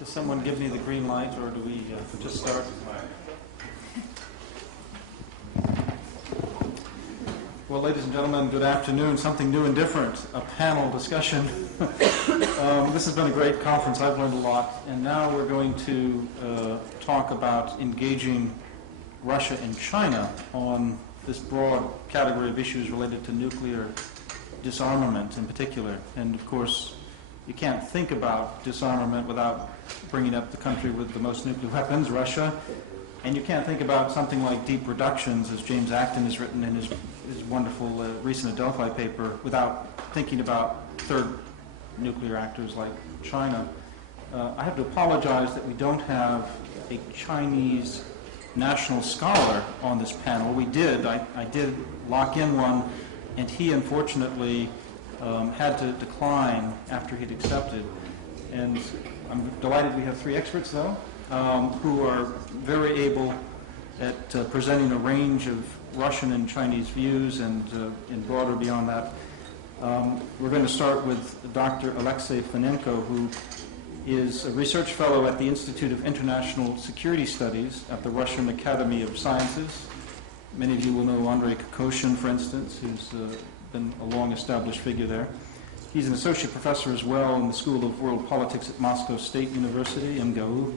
Does someone give me the green light, or do we just start? Well, ladies and gentlemen, good afternoon. Something new and different, a panel discussion. This has been a great conference. I've learned a lot. And now we're going to talk about engaging Russia and China on this broad category of issues related to nuclear disarmament in particular. And of course, you can't think about disarmament without bringing up the country with the most nuclear weapons, Russia. And you can't think about something like deep reductions, as James Acton has written in his wonderful recent Adelphi paper, without thinking about third nuclear actors like China. I have to apologize that we don't have a Chinese national scholar on this panel. We did. I did lock in one, and he unfortunately had to decline after he'd accepted. And I'm delighted we have three experts, though, who are very able at presenting a range of Russian and Chinese views and broader beyond that. We're going to start with Dr. Alexei Fonenko, who is a research fellow at the Institute of International Security Studies at the Russian Academy of Sciences. Many of you will know Andrei Kokoshin, for instance, who's been a long-established figure there. He's an associate professor as well in the School of World Politics at Moscow State University, MGU.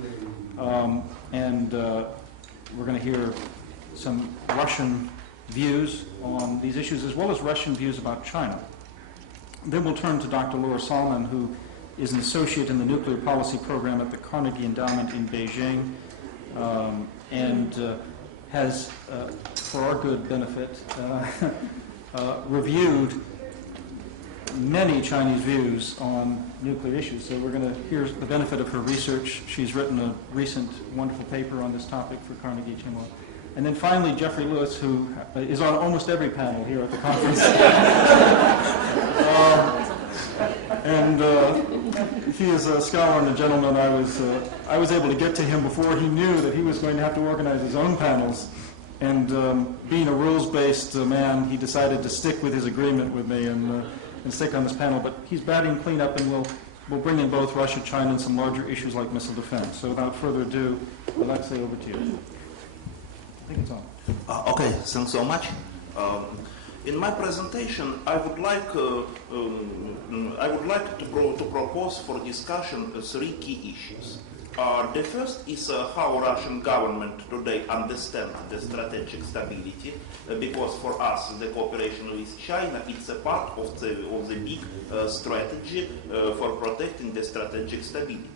We're going to hear some Russian views on these issues, as well as Russian views about China. Then we'll turn to Dr. Laura Salman, who is an associate in the nuclear policy program at the Carnegie Endowment in Beijing, and has, for our good benefit, reviewed many Chinese views on nuclear issues. So we're going to hear the benefit of her research. She's written a recent wonderful paper on this topic for Carnegie Mellon. And then finally, Jeffrey Lewis, who is on almost every panel here at the conference. He is a scholar and a gentleman. I was able to get to him before he knew that he was going to have to organize his own panels. And being a rules-based man, he decided to stick with his agreement with me and stick on this panel. But he's batting cleanup, and we'll bring in both Russia, China, and some larger issues like missile defense. So without further ado, Alexei, over to you. I think it's on. Okay, thanks so much. In my presentation, I would like to propose for discussion three key issues. The first is how Russian government today understands the strategic stability, because for us the cooperation with China is a part of the big strategy for protecting the strategic stability.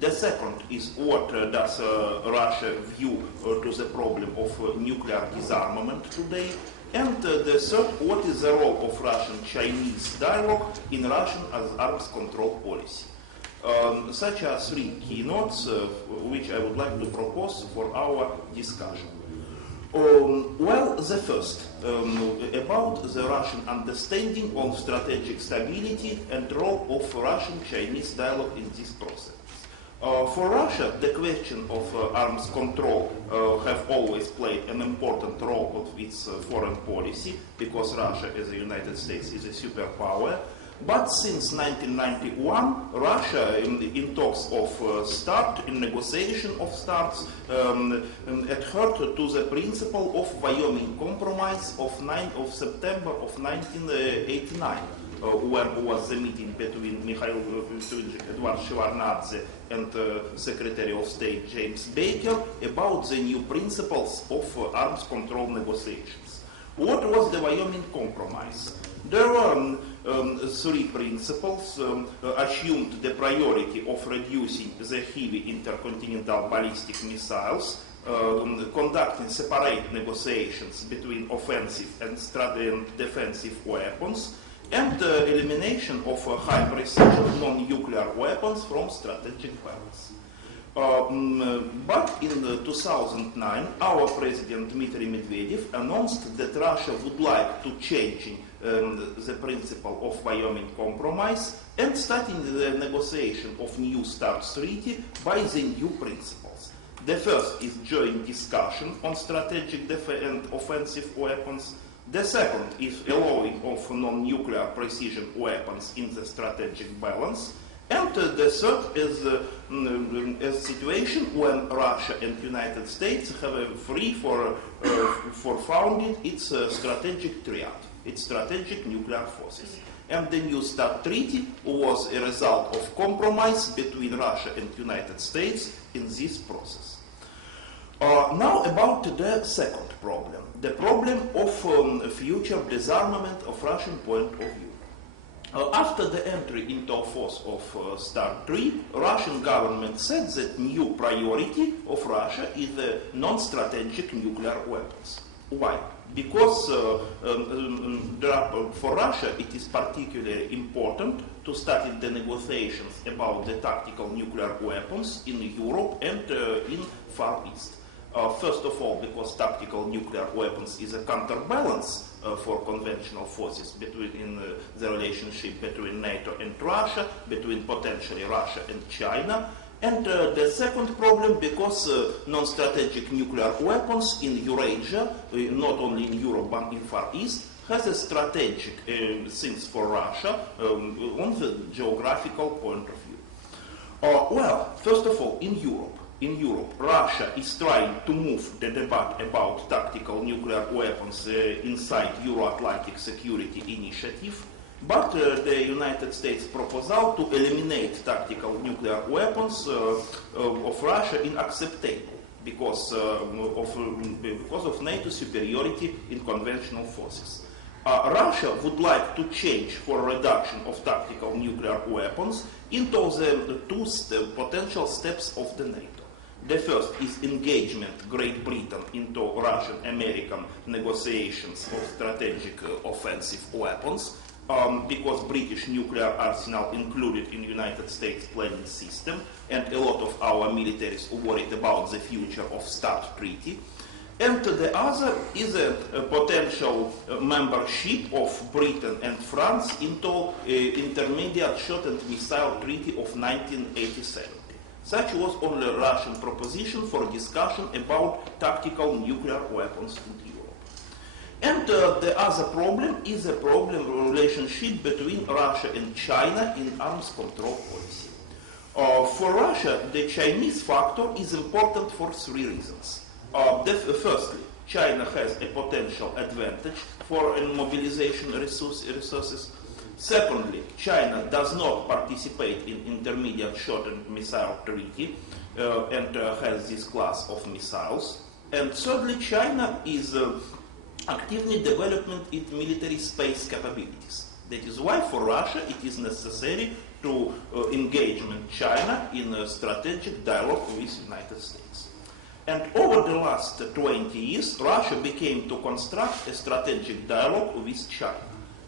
The second is what does Russia view to the problem of nuclear disarmament today. And the third, what is the role of Russian-Chinese dialogue in Russian arms control policy? Such are three keynotes which I would like to propose for our discussion. Well, the first, about the Russian understanding of strategic stability and role of Russian-Chinese dialogue in this process. For Russia, the question of arms control have always played an important role of its foreign policy, because Russia, as the United States, is a superpower. But since 1991, Russia, in talks of START, in negotiation of STARTs, adhered to the principle of Wyoming Compromise of September of 1989. When was the meeting between Edward Shevardnadze and Secretary of State James Baker about the new principles of arms control negotiations. What was the Wyoming Compromise? There were three principles. Assumed the priority of reducing the heavy intercontinental ballistic missiles, conducting separate negotiations between offensive and defensive weapons, and elimination of high precision non-nuclear weapons from strategic balance. But in 2009, our President Dmitry Medvedev announced that Russia would like to change the principle of Wyoming Compromise and starting the negotiation of new START treaty by the new principles. The first is joint discussion on strategic and offensive weapons. The second is allowing of non-nuclear precision weapons in the strategic balance. And the third is a situation when Russia and United States have a free for founding its strategic triad, its strategic nuclear forces. And the New START Treaty was a result of compromise between Russia and United States in this process. Now about the second problem, the problem of future disarmament of Russian point of view. After the entry into force of START 3, Russian government said that new priority of Russia is the non-strategic nuclear weapons. Why? Because for Russia it is particularly important to start the negotiations about the tactical nuclear weapons in Europe and in Far East. First of all, because tactical nuclear weapons is a counterbalance for conventional forces in the relationship between NATO and Russia, between potentially Russia and China. And the second problem, because non-strategic nuclear weapons in Eurasia, not only in Europe but in Far East, has a strategic things for Russia on the geographical point of view. Well, first of all, in Europe, Russia is trying to move the debate about tactical nuclear weapons inside Euro-Atlantic Security Initiative, but the United States proposal to eliminate tactical nuclear weapons of Russia is unacceptable because of NATO superiority in conventional forces. Russia would like to change for reduction of tactical nuclear weapons into the two potential steps of the NATO. The first is engagement Great Britain into Russian-American negotiations of strategic offensive weapons, because British nuclear arsenal included in United States planning system, and a lot of our militaries worried about the future of START Treaty. And the other is a potential membership of Britain and France into Intermediate Short and Missile Treaty of 1987. Such was only a Russian proposition for discussion about tactical nuclear weapons in Europe. And the other problem is a problem relationship between Russia and China in arms control policy. For Russia, the Chinese factor is important for three reasons. Firstly, China has a potential advantage for mobilization resources. Secondly, China does not participate in Intermediate Short and Missile Treaty and has this class of missiles. And thirdly, China is actively developing its military space capabilities. That is why for Russia it is necessary to engage China in a strategic dialogue with the United States. And over the last 20 years, Russia became to construct a strategic dialogue with China.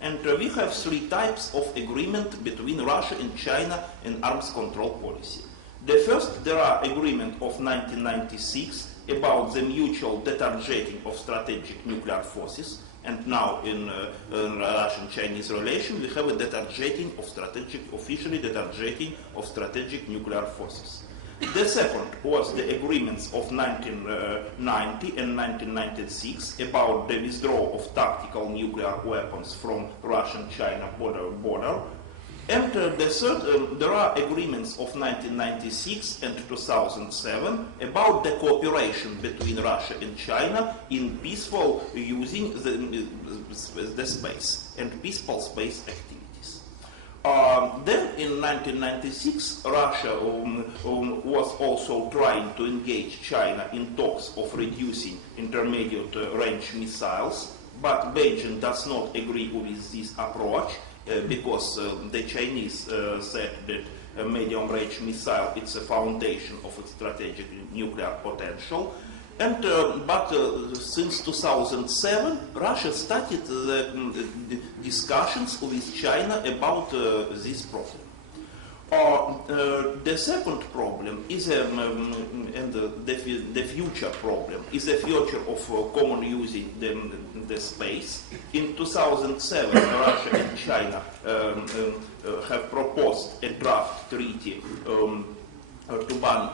And we have three types of agreement between Russia and China in arms control policy. The first, there are agreement of 1996 about the mutual detargeting of strategic nuclear forces. And now in Russian-Chinese relation, we have a detargeting of officially detargeting of strategic nuclear forces. The second was the agreements of 1990 and 1996 about the withdrawal of tactical nuclear weapons from Russian-China border. And the third, there are agreements of 1996 and 2007 about the cooperation between Russia and China in peaceful using the space and peaceful space activities. Then in 1996, Russia was also trying to engage China in talks of reducing intermediate range missiles, but Beijing does not agree with this approach because the Chinese said that a medium range missile is a foundation of its strategic nuclear potential. And but since 2007, Russia started the discussions with China about this problem. The second problem is the future problem is the future of common using the space. In 2007, Russia and China have proposed a draft treaty to ban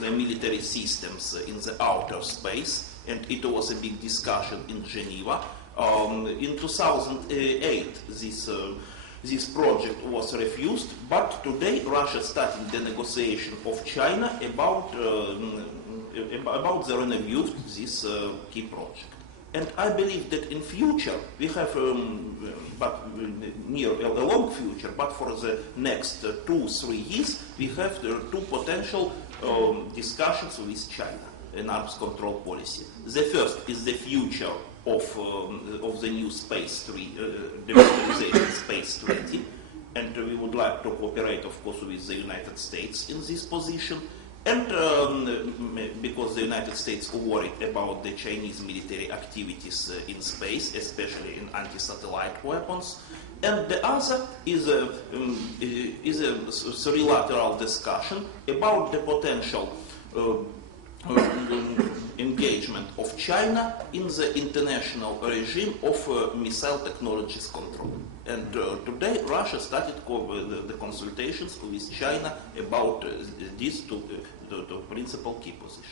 the military systems in the outer space, and it was a big discussion in Geneva. In 2008, this this project was refused, but today Russia starting the negotiation of China about the renewed this key project. And I believe that in future we have, near a long future, but for the next 2-3 years, we have two potential discussions with China in arms control policy. The first is the future of the new space demilitarization space treaty, and we would like to cooperate, of course, with the United States in this position. And because the United States are worried about the Chinese military activities in space, especially in anti-satellite weapons. And the other is a trilateral discussion about the potential engagement of China in the international regime of missile technologies control. And today Russia started the consultations with China about these two principal key positions.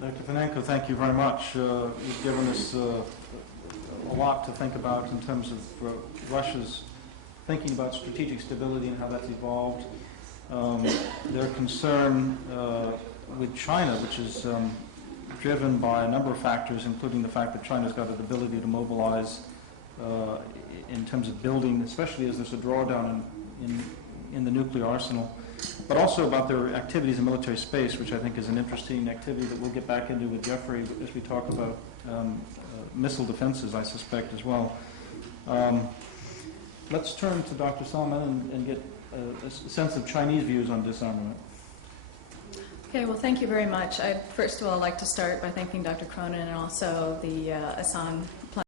Dr. Vanenko, thank you very much. You've given us a lot to think about in terms of Russia's thinking about strategic stability and how that's evolved. Their concern with China, which is driven by a number of factors, including the fact that China's got an ability to mobilize in terms of building, especially as there's a drawdown in the nuclear arsenal, but also about their activities in military space, which I think is an interesting activity that we'll get back into with Jeffrey as we talk about missile defenses, I suspect, as well. Let's turn to Dr. Salman and get a sense of Chinese views on disarmament. Okay, well, thank you very much. I'd first of all like to start by thanking Dr. Cronin and also the Asan